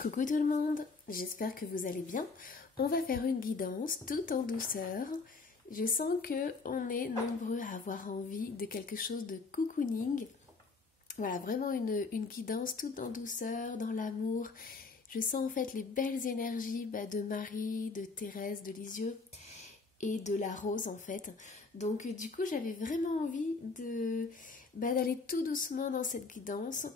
Coucou tout le monde, j'espère que vous allez bien. On va faire une guidance tout en douceur. Je sens que on est nombreux à avoir envie de quelque chose de cocooning. Voilà, vraiment une guidance tout en douceur, dans l'amour. Je sens en fait les belles énergies de Marie, de Thérèse, de Lisieux et de la Rose en fait. Donc du coup j'avais vraiment envie d'aller tout doucement dans cette guidance.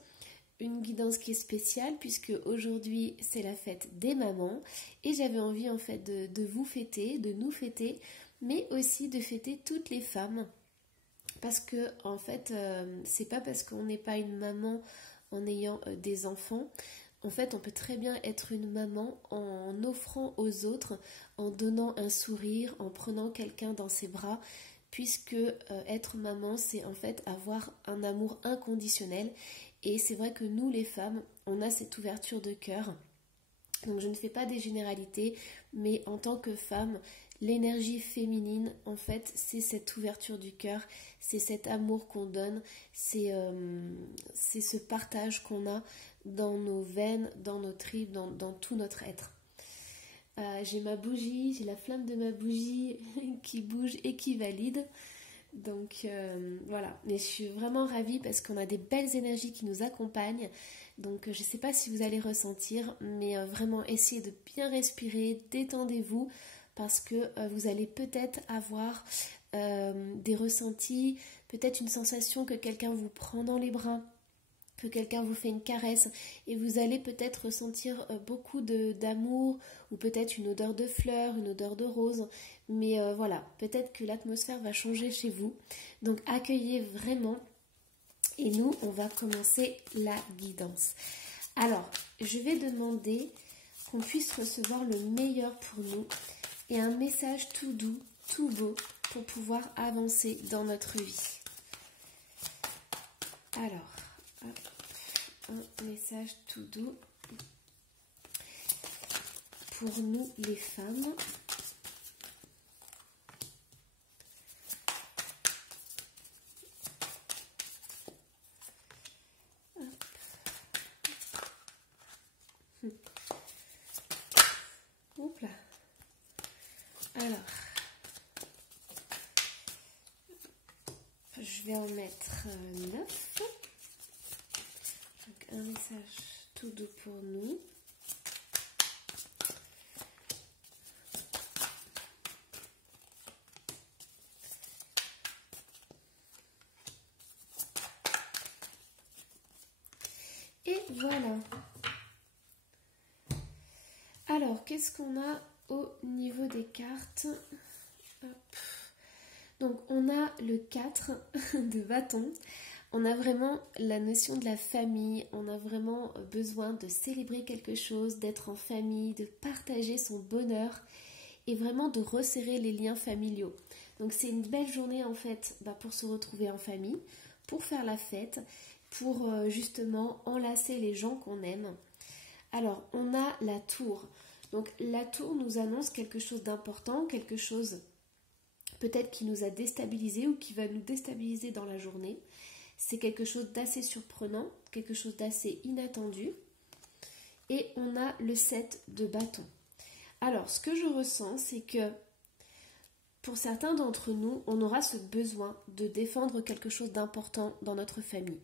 Une guidance qui est spéciale puisque aujourd'hui c'est la fête des mamans et j'avais envie en fait de vous fêter, de nous fêter, mais aussi de fêter toutes les femmes parce que en fait c'est pas parce qu'on n'est pas une maman en ayant des enfants. En fait, on peut très bien être une maman en offrant aux autres, en donnant un sourire, en prenant quelqu'un dans ses bras, puisque être maman, c'est en fait avoir un amour inconditionnel. Et c'est vrai que nous, les femmes, on a cette ouverture de cœur. Donc je ne fais pas des généralités, mais en tant que femme, l'énergie féminine, en fait, c'est cette ouverture du cœur, c'est cet amour qu'on donne, c'est ce partage qu'on a dans nos veines, dans nos tripes, dans tout notre être. J'ai ma bougie, j'ai la flamme de ma bougie qui bouge et qui valide. Donc voilà, mais je suis vraiment ravie parce qu'on a des belles énergies qui nous accompagnent. Donc je ne sais pas si vous allez ressentir, mais vraiment essayez de bien respirer, détendez-vous parce que vous allez peut-être avoir des ressentis, peut-être une sensation que quelqu'un vous prend dans les bras, que quelqu'un vous fait une caresse et vous allez peut-être ressentir beaucoup d'amour ou peut-être une odeur de fleurs, une odeur de rose. Mais voilà, peut-être que l'atmosphère va changer chez vous. Donc accueillez vraiment et nous, on va commencer la guidance. Alors, je vais demander qu'on puisse recevoir le meilleur pour nous et un message tout doux, tout beau pour pouvoir avancer dans notre vie. Alors, un message tout doux pour nous les femmes. Oups là. Alors, je vais en mettre 9. Un message tout doux pour nous. Et voilà. Alors, qu'est-ce qu'on a au niveau des cartes? Hop. Donc, on a le 4 de bâton. On a vraiment la notion de la famille, on a vraiment besoin de célébrer quelque chose, d'être en famille, de partager son bonheur et vraiment de resserrer les liens familiaux. Donc c'est une belle journée en fait pour se retrouver en famille, pour faire la fête, pour justement enlacer les gens qu'on aime. Alors on a la tour. Donc la tour nous annonce quelque chose d'important, quelque chose peut-être qui nous a déstabilisés ou qui va nous déstabiliser dans la journée. C'est quelque chose d'assez surprenant, quelque chose d'assez inattendu. Et on a le 7 de bâton. Alors, ce que je ressens, c'est que pour certains d'entre nous, on aura ce besoin de défendre quelque chose d'important dans notre famille.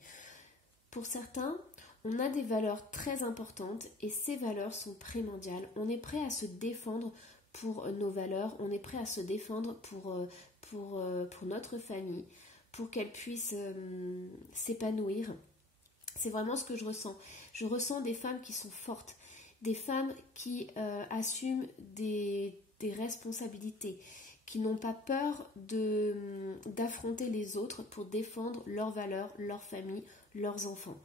Pour certains, on a des valeurs très importantes et ces valeurs sont primordiales. On est prêt à se défendre pour nos valeurs, on est prêt à se défendre pour notre famille, pour qu'elle puisse s'épanouir. C'est vraiment ce que je ressens. Je ressens des femmes qui sont fortes, des femmes qui assument des responsabilités, qui n'ont pas peur d'affronter les autres pour défendre leurs valeurs, leur famille, leurs enfants.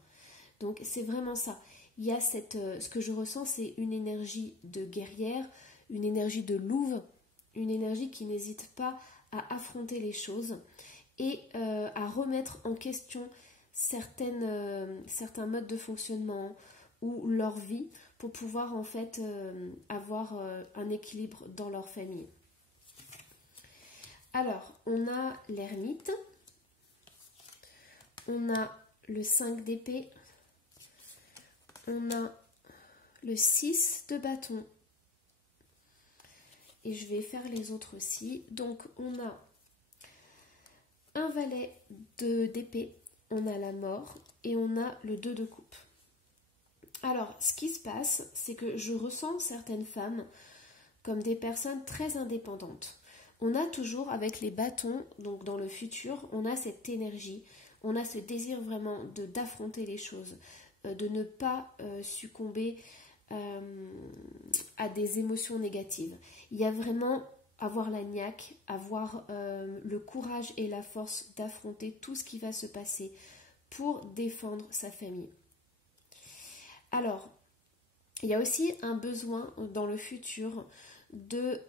Donc c'est vraiment ça. Il y a ce que je ressens, c'est une énergie de guerrière, une énergie de louve, une énergie qui n'hésite pas à affronter les choses et à remettre en question certains modes de fonctionnement ou leur vie pour pouvoir en fait avoir un équilibre dans leur famille. Alors, on a l'ermite, on a le 5 d'épée, on a le 6 de bâton. Et je vais faire les autres aussi. Donc on a un valet d'épée, on a la mort et on a le 2 de coupe. Alors, ce qui se passe, c'est que je ressens certaines femmes comme des personnes très indépendantes. On a toujours avec les bâtons, donc dans le futur, on a cette énergie, on a ce désir vraiment d'affronter les choses, de ne pas succomber à des émotions négatives. Il y a vraiment avoir la niaque, avoir le courage et la force d'affronter tout ce qui va se passer pour défendre sa famille. Alors, il y a aussi un besoin dans le futur de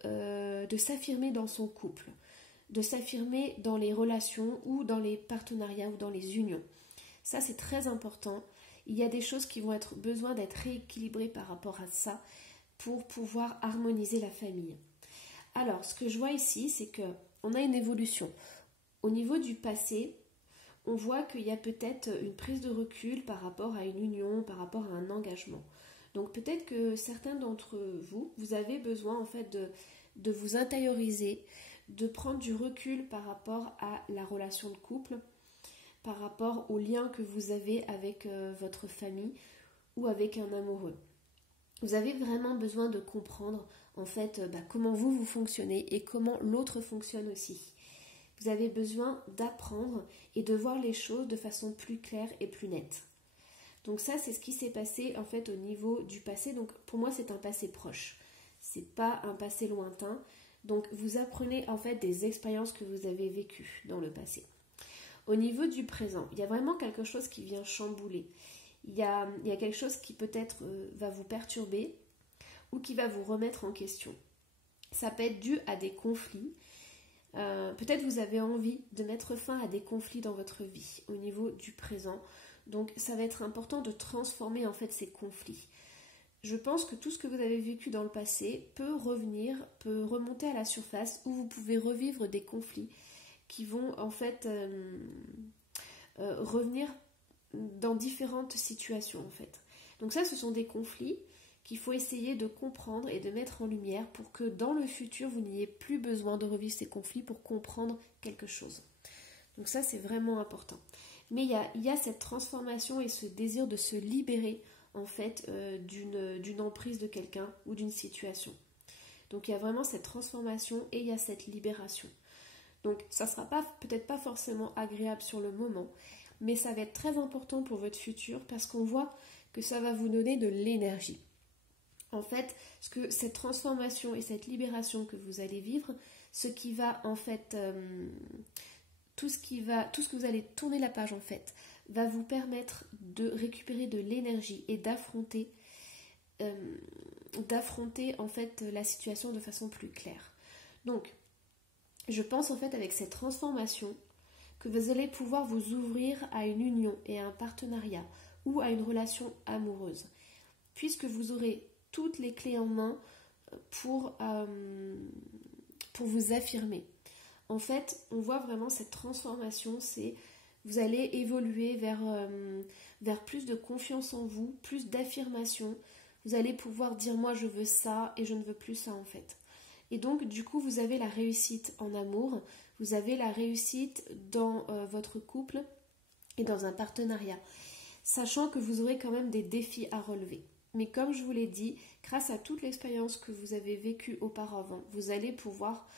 s'affirmer dans son couple, de s'affirmer dans les relations ou dans les partenariats ou dans les unions. Ça, c'est très important. Il y a des choses qui vont être besoin d'être rééquilibrées par rapport à ça pour pouvoir harmoniser la famille. Alors, ce que je vois ici, c'est qu'on a une évolution. Au niveau du passé, on voit qu'il y a peut-être une prise de recul par rapport à une union, par rapport à un engagement. Donc peut-être que certains d'entre vous, vous avez besoin en fait de vous intérioriser, de prendre du recul par rapport à la relation de couple, par rapport aux liens que vous avez avec votre famille ou avec un amoureux. Vous avez vraiment besoin de comprendre en fait comment vous fonctionnez et comment l'autre fonctionne aussi. Vous avez besoin d'apprendre et de voir les choses de façon plus claire et plus nette. Donc ça, c'est ce qui s'est passé en fait au niveau du passé. Donc pour moi, c'est un passé proche. C'est pas un passé lointain. Donc vous apprenez en fait des expériences que vous avez vécues dans le passé. Au niveau du présent, il y a vraiment quelque chose qui vient chambouler. Il y a quelque chose qui peut-être va vous perturber ou qui va vous remettre en question. Ça peut être dû à des conflits. Peut-être vous avez envie de mettre fin à des conflits dans votre vie au niveau du présent. Donc ça va être important de transformer en fait ces conflits. Je pense que tout ce que vous avez vécu dans le passé peut revenir, peut remonter à la surface où vous pouvez revivre des conflits qui vont en fait revenir dans différentes situations en fait. Donc ça, ce sont des conflits qu'il faut essayer de comprendre et de mettre en lumière pour que dans le futur, vous n'ayez plus besoin de revivre ces conflits pour comprendre quelque chose. Donc ça, c'est vraiment important. Mais il y a cette transformation et ce désir de se libérer en fait d'une emprise de quelqu'un ou d'une situation. Donc il y a vraiment cette transformation et il y a cette libération. Donc ça ne sera peut-être pas forcément agréable sur le moment, mais ça va être très important pour votre futur parce qu'on voit que ça va vous donner de l'énergie. En fait, cette transformation et cette libération que vous allez vivre, ce qui va en fait, tout ce que vous allez tourner la page en fait, va vous permettre de récupérer de l'énergie et d'affronter en fait la situation de façon plus claire. Donc, je pense en fait avec cette transformation que vous allez pouvoir vous ouvrir à une union et à un partenariat ou à une relation amoureuse, puisque vous aurez toutes les clés en main pour vous affirmer. En fait, on voit vraiment cette transformation, c'est vous allez évoluer vers plus de confiance en vous, plus d'affirmation. Vous allez pouvoir dire moi je veux ça et je ne veux plus ça en fait. Et donc du coup vous avez la réussite en amour, vous avez la réussite dans votre couple et dans un partenariat, sachant que vous aurez quand même des défis à relever. Mais comme je vous l'ai dit, grâce à toute l'expérience que vous avez vécue auparavant, vous allez pouvoir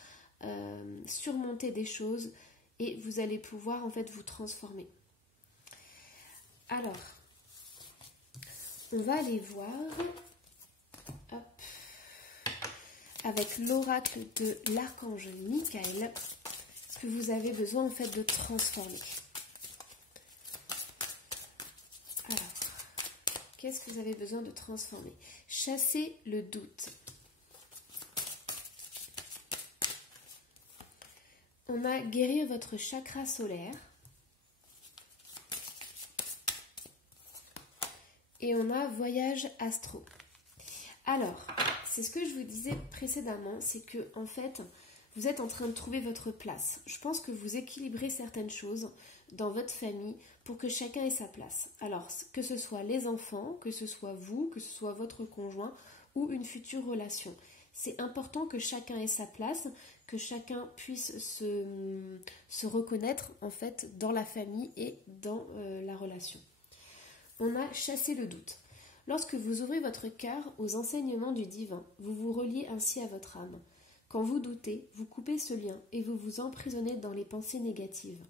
surmonter des choses et vous allez pouvoir en fait vous transformer. Alors, on va aller voir avec l'oracle de l'archange Michael ce que vous avez besoin en fait de transformer. Alors, qu'est-ce que vous avez besoin de transformer? Chasser le doute. On a guérir votre chakra solaire. Et on a voyage astro. Alors, c'est ce que je vous disais précédemment, c'est que en fait, vous êtes en train de trouver votre place. Je pense que vous équilibrez certaines choses dans votre famille pour que chacun ait sa place. Alors, que ce soit les enfants, que ce soit vous, que ce soit votre conjoint ou une future relation. C'est important que chacun ait sa place, que chacun puisse se reconnaître en fait dans la famille et dans la relation. On a chassé le doute. Lorsque vous ouvrez votre cœur aux enseignements du divin, vous vous reliez ainsi à votre âme. Quand vous doutez, vous coupez ce lien et vous vous emprisonnez dans les pensées négatives.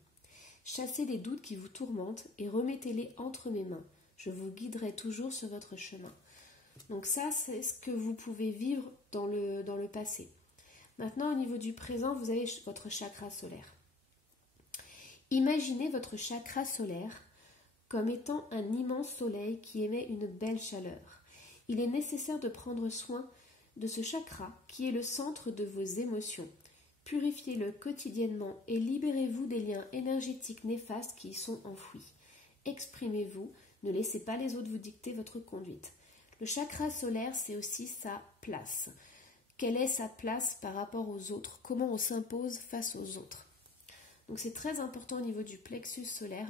Chassez les doutes qui vous tourmentent et remettez-les entre mes mains. Je vous guiderai toujours sur votre chemin. Donc ça, c'est ce que vous pouvez vivre dans le passé. Maintenant, au niveau du présent, vous avez votre chakra solaire. Imaginez votre chakra solaire comme étant un immense soleil qui émet une belle chaleur. Il est nécessaire de prendre soin de ce chakra qui est le centre de vos émotions. Purifiez-le quotidiennement et libérez-vous des liens énergétiques néfastes qui y sont enfouis. Exprimez-vous, ne laissez pas les autres vous dicter votre conduite. Le chakra solaire, c'est aussi sa place. Quelle est sa place par rapport aux autres? Comment on s'impose face aux autres? Donc c'est très important au niveau du plexus solaire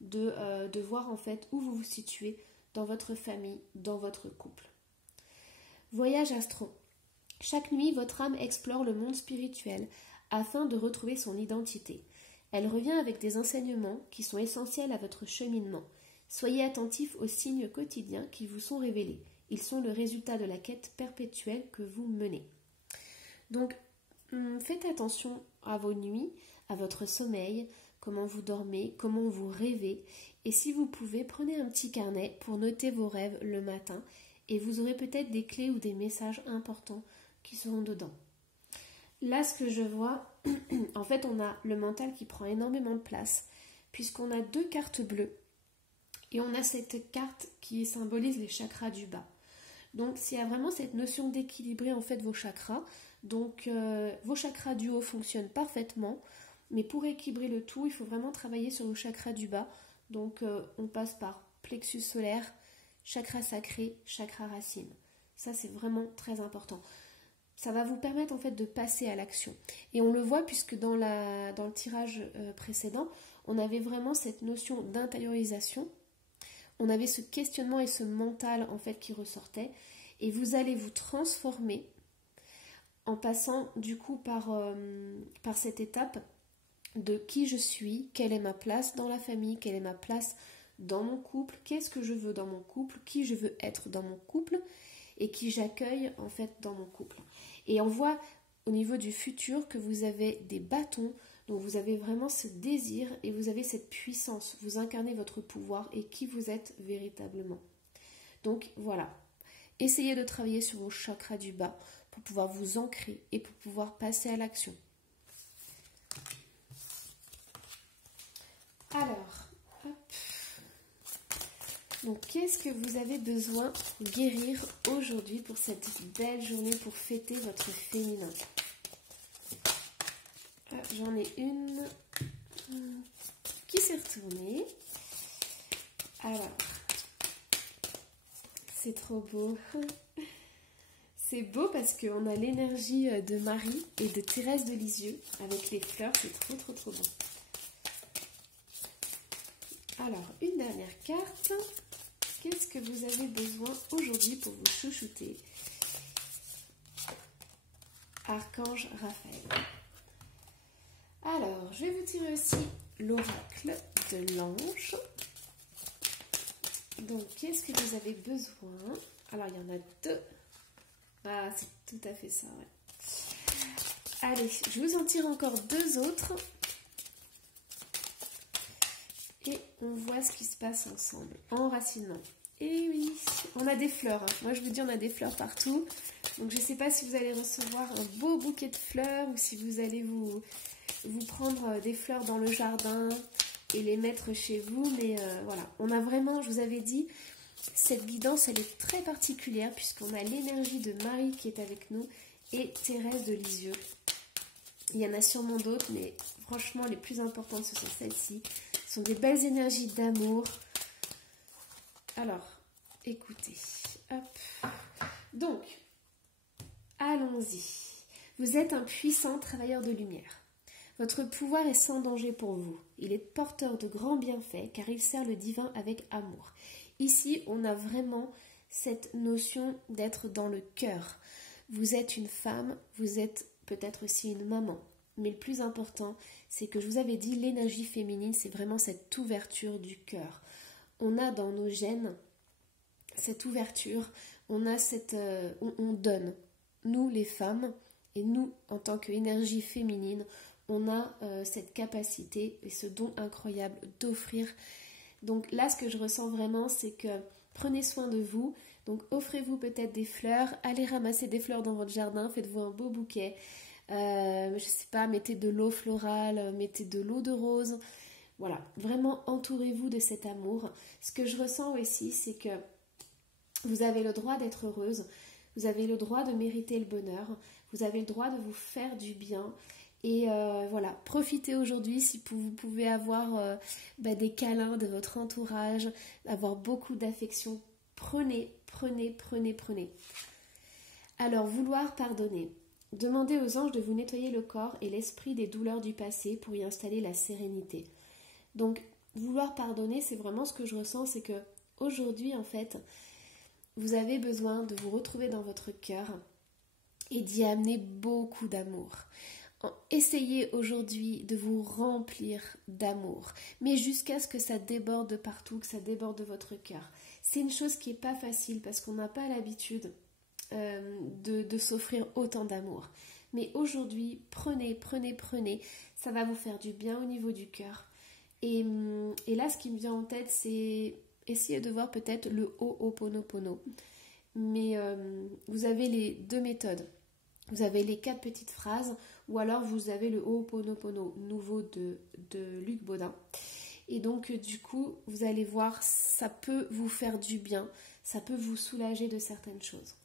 de voir en fait où vous vous situez dans votre famille, dans votre couple. Voyage astro. Chaque nuit, votre âme explore le monde spirituel afin de retrouver son identité. Elle revient avec des enseignements qui sont essentiels à votre cheminement. Soyez attentifs aux signes quotidiens qui vous sont révélés. Ils sont le résultat de la quête perpétuelle que vous menez. Donc, faites attention à vos nuits, à votre sommeil, comment vous dormez, comment vous rêvez. Et si vous pouvez, prenez un petit carnet pour noter vos rêves le matin et vous aurez peut-être des clés ou des messages importants qui seront dedans. Là, ce que je vois, en fait, on a le mental qui prend énormément de place puisqu'on a 2 cartes bleues et on a cette carte qui symbolise les chakras du bas. Donc, s'il y a vraiment cette notion d'équilibrer en fait vos chakras, donc vos chakras du haut fonctionnent parfaitement, mais pour équilibrer le tout, il faut vraiment travailler sur vos chakras du bas. Donc, on passe par plexus solaire, chakra sacré, chakra racine. Ça, c'est vraiment très important. Ça va vous permettre en fait de passer à l'action. Et on le voit puisque dans le tirage précédent, on avait vraiment cette notion d'intériorisation. On avait ce questionnement et ce mental en fait qui ressortait. Et vous allez vous transformer en passant du coup par cette étape de qui je suis, quelle est ma place dans la famille, quelle est ma place dans mon couple, qu'est-ce que je veux dans mon couple, qui je veux être dans mon couple et qui j'accueille en fait dans mon couple. Et on voit au niveau du futur que vous avez des bâtons, donc vous avez vraiment ce désir et vous avez cette puissance, vous incarnez votre pouvoir et qui vous êtes véritablement. Donc voilà, essayez de travailler sur vos chakras du bas pour pouvoir vous ancrer et pour pouvoir passer à l'action. Alors, hop. Donc, qu'est-ce que vous avez besoin de guérir aujourd'hui pour cette belle journée pour fêter votre féminin? J'en ai une qui s'est retournée. Alors, c'est trop beau. C'est beau parce qu'on a l'énergie de Marie et de Thérèse de Lisieux avec les fleurs. C'est trop, trop, trop beau. Alors, une dernière carte. Qu'est-ce que vous avez besoin aujourd'hui pour vous chouchouter? Archange Raphaël. Alors, je vais vous tirer aussi l'oracle de l'ange. Donc, qu'est-ce que vous avez besoin? Alors, il y en a 2. Ah, c'est tout à fait ça, ouais. Allez, je vous en tire encore 2 autres. Et on voit ce qui se passe ensemble. Enracinement. Et oui, on a des fleurs. Moi, je vous dis, on a des fleurs partout. Donc, je ne sais pas si vous allez recevoir un beau bouquet de fleurs ou si vous allez vous prendre des fleurs dans le jardin et les mettre chez vous. Mais voilà, on a vraiment, je vous avais dit, cette guidance, elle est très particulière puisqu'on a l'énergie de Marie qui est avec nous et Thérèse de Lisieux. Il y en a sûrement d'autres, mais franchement, les plus importantes, ce sont celles-ci. Ce sont des belles énergies d'amour. Alors, écoutez. Hop. Donc, allons-y. Vous êtes un puissant travailleur de lumière. Votre pouvoir est sans danger pour vous. Il est porteur de grands bienfaits car il sert le divin avec amour. Ici, on a vraiment cette notion d'être dans le cœur. Vous êtes une femme, vous êtes peut-être aussi une maman. Mais le plus important, c'est que je vous avais dit, l'énergie féminine, c'est vraiment cette ouverture du cœur. On a dans nos gènes cette ouverture, on a on donne. Nous, les femmes, et nous, en tant qu'énergie féminine, on a cette capacité et ce don incroyable d'offrir. Donc là, ce que je ressens vraiment, c'est que prenez soin de vous. Donc offrez-vous peut-être des fleurs, allez ramasser des fleurs dans votre jardin, faites-vous un beau bouquet. Je sais pas, mettez de l'eau florale, mettez de l'eau de rose. Voilà, vraiment entourez-vous de cet amour. Ce que je ressens aussi, c'est que vous avez le droit d'être heureuse, vous avez le droit de mériter le bonheur, vous avez le droit de vous faire du bien. Et voilà, profitez aujourd'hui si vous pouvez avoir des câlins de votre entourage, avoir beaucoup d'affection. Prenez. Alors, vouloir pardonner. Demandez aux anges de vous nettoyer le corps et l'esprit des douleurs du passé pour y installer la sérénité. Donc, vouloir pardonner, c'est vraiment ce que je ressens, c'est que aujourd'hui, en fait, vous avez besoin de vous retrouver dans votre cœur et d'y amener beaucoup d'amour. Essayez aujourd'hui de vous remplir d'amour, mais jusqu'à ce que ça déborde de partout, que ça déborde de votre cœur. C'est une chose qui n'est pas facile parce qu'on n'a pas l'habitude de s'offrir autant d'amour. Mais aujourd'hui, prenez, ça va vous faire du bien au niveau du cœur. Et là, ce qui me vient en tête, c'est essayer de voir peut-être le Ho'oponopono. Mais vous avez les deux méthodes. Vous avez les 4 petites phrases, ou alors vous avez le Ho'oponopono nouveau de Luc Baudin. Et donc, du coup, vous allez voir, ça peut vous faire du bien, ça peut vous soulager de certaines choses.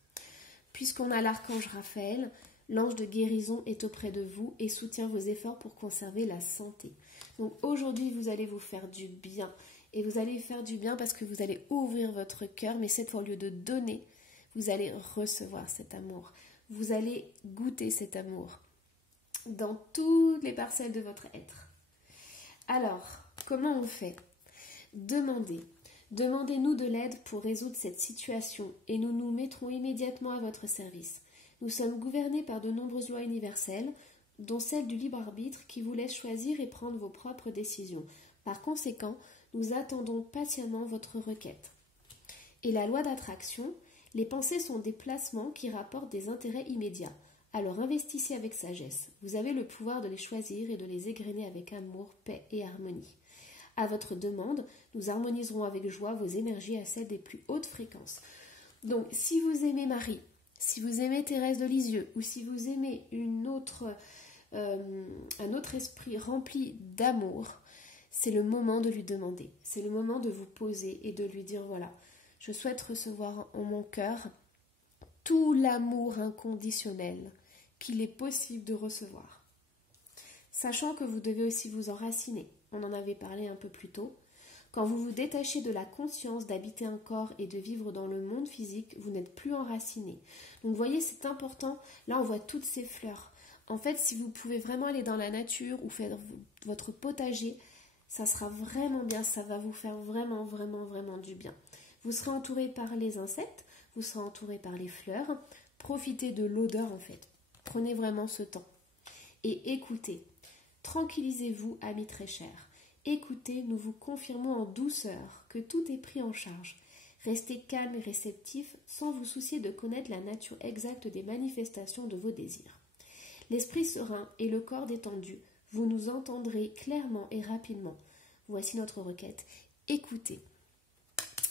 Puisqu'on a l'archange Raphaël, l'ange de guérison est auprès de vous et soutient vos efforts pour conserver la santé. Donc aujourd'hui, vous allez vous faire du bien. Et vous allez faire du bien parce que vous allez ouvrir votre cœur, mais cette fois, au lieu de donner, vous allez recevoir cet amour. Vous allez goûter cet amour dans toutes les parcelles de votre être. Alors, comment on fait? Demandez-nous de l'aide pour résoudre cette situation et nous nous mettrons immédiatement à votre service. Nous sommes gouvernés par de nombreuses lois universelles, dont celle du libre arbitre qui vous laisse choisir et prendre vos propres décisions. Par conséquent, nous attendons patiemment votre requête. Et la loi d'attraction, les pensées sont des placements qui rapportent des intérêts immédiats. Alors investissez avec sagesse. Vous avez le pouvoir de les choisir et de les égrener avec amour, paix et harmonie. À votre demande, nous harmoniserons avec joie vos énergies à celles des plus hautes fréquences. Donc, si vous aimez Marie, si vous aimez Thérèse de Lisieux, ou si vous aimez un autre esprit rempli d'amour, c'est le moment de lui demander. C'est le moment de vous poser et de lui dire, voilà, je souhaite recevoir en mon cœur tout l'amour inconditionnel qu'il est possible de recevoir. Sachant que vous devez aussi vous enraciner. On en avait parlé un peu plus tôt. Quand vous vous détachez de la conscience d'habiter un corps et de vivre dans le monde physique, vous n'êtes plus enraciné. Donc vous voyez, c'est important. Là, on voit toutes ces fleurs. En fait, si vous pouvez vraiment aller dans la nature ou faire votre potager, ça sera vraiment bien. Ça va vous faire vraiment du bien. Vous serez entouré par les insectes, vous serez entouré par les fleurs. Profitez de l'odeur en fait. Prenez vraiment ce temps. Et écoutez. Tranquillisez-vous, amis très chers. Écoutez, nous vous confirmons en douceur que tout est pris en charge. Restez calme et réceptif sans vous soucier de connaître la nature exacte des manifestations de vos désirs. L'esprit serein et le corps détendu, vous nous entendrez clairement et rapidement. Voici notre requête. Écoutez.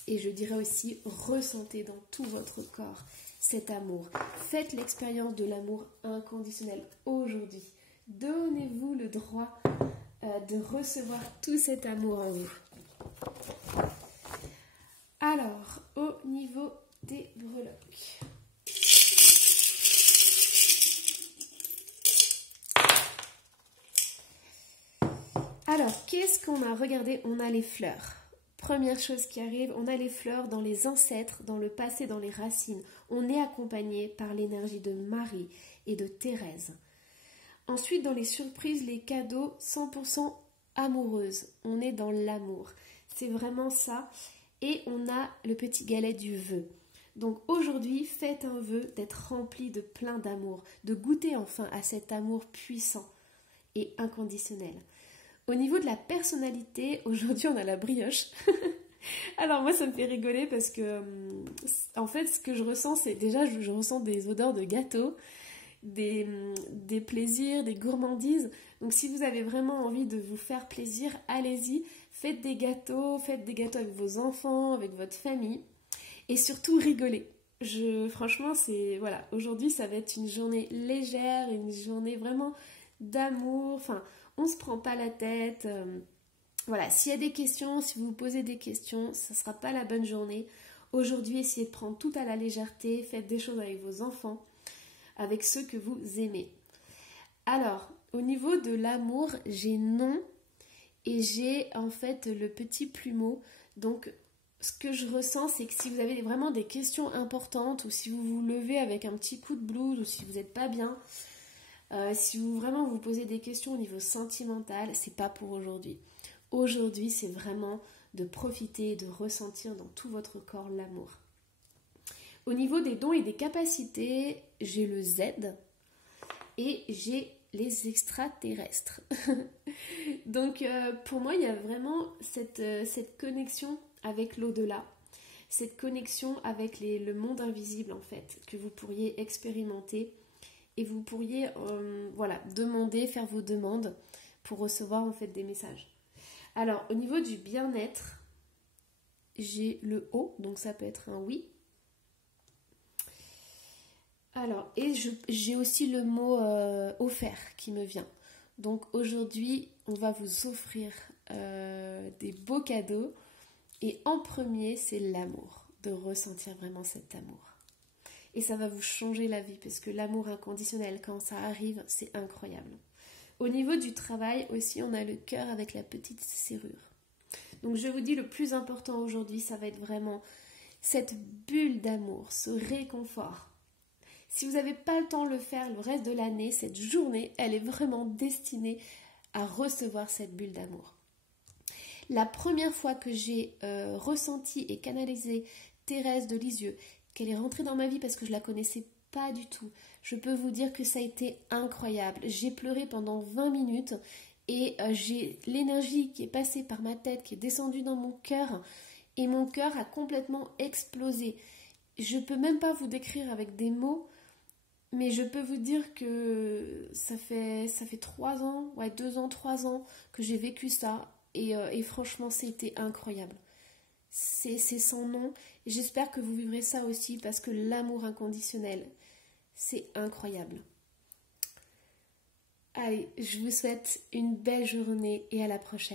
Et je dirais aussi, ressentez dans tout votre corps cet amour. Faites l'expérience de l'amour inconditionnel aujourd'hui. Donnez-vous le droit de recevoir tout cet amour en vous. Alors, au niveau des breloques. Alors, qu'est-ce qu'on a? Regardez, on a les fleurs. Première chose qui arrive, on a les fleurs dans les ancêtres, dans le passé, dans les racines. On est accompagné par l'énergie de Marie et de Thérèse. Ensuite, dans les surprises, les cadeaux, 100% amoureuse. On est dans l'amour. C'est vraiment ça. Et on a le petit galet du vœu. Donc aujourd'hui, faites un vœu d'être rempli de plein d'amour, de goûter enfin à cet amour puissant et inconditionnel. Au niveau de la personnalité, aujourd'hui on a la brioche. Alors moi ça me fait rigoler parce que en fait ce que je ressens c'est déjà je ressens des odeurs de gâteau, des plaisirs, des gourmandises. Donc si vous avez vraiment envie de vous faire plaisir, allez-y, faites des gâteaux avec vos enfants, avec votre famille et surtout rigolez. Franchement c'est voilà, aujourd'hui ça va être une journée légère, une journée vraiment d'amour, enfin on se prend pas la tête. Voilà, s'il y a des questions, si vous vous posez des questions, ça ne sera pas la bonne journée. Aujourd'hui, essayez de prendre tout à la légèreté, faites des choses avec vos enfants, avec ceux que vous aimez. Alors, au niveau de l'amour, j'ai non et j'ai en fait le petit plumeau. Donc, ce que je ressens, c'est que si vous avez vraiment des questions importantes ou si vous vous levez avec un petit coup de blues ou si vous n'êtes pas bien, si vous vraiment vous posez des questions au niveau sentimental, c'est pas pour aujourd'hui. Aujourd'hui, c'est vraiment de profiter et de ressentir dans tout votre corps l'amour. Au niveau des dons et des capacités, j'ai le Z et j'ai les extraterrestres. Donc pour moi, il y a vraiment cette connexion avec l'au-delà, cette connexion avec le monde invisible en fait, que vous pourriez expérimenter et vous pourriez demander, faire vos demandes pour recevoir en fait des messages. Alors, au niveau du bien-être, j'ai le O, donc ça peut être un oui. Alors, et j'ai aussi le mot offert qui me vient. Donc aujourd'hui, on va vous offrir des beaux cadeaux. Et en premier, c'est l'amour, de ressentir vraiment cet amour. Et ça va vous changer la vie, parce que l'amour inconditionnel, quand ça arrive, c'est incroyable. Au niveau du travail aussi, on a le cœur avec la petite serrure. Donc je vous dis, le plus important aujourd'hui, ça va être vraiment cette bulle d'amour, ce réconfort. Si vous n'avez pas le temps de le faire le reste de l'année, cette journée, elle est vraiment destinée à recevoir cette bulle d'amour. La première fois que j'ai ressenti et canalisé Thérèse de Lisieux, qu'elle est rentrée dans ma vie parce que je la connaissais pas du tout, je peux vous dire que ça a été incroyable. J'ai pleuré pendant 20 minutes et j'ai l'énergie qui est passée par ma tête, qui est descendue dans mon cœur et mon cœur a complètement explosé. Je peux même pas vous décrire avec des mots, mais je peux vous dire que ça fait 3 ans, 2 ans, 3 ans que j'ai vécu ça et franchement c'était incroyable. C'est sans nom. J'espère que vous vivrez ça aussi parce que l'amour inconditionnel, c'est incroyable. Allez, je vous souhaite une belle journée et à la prochaine.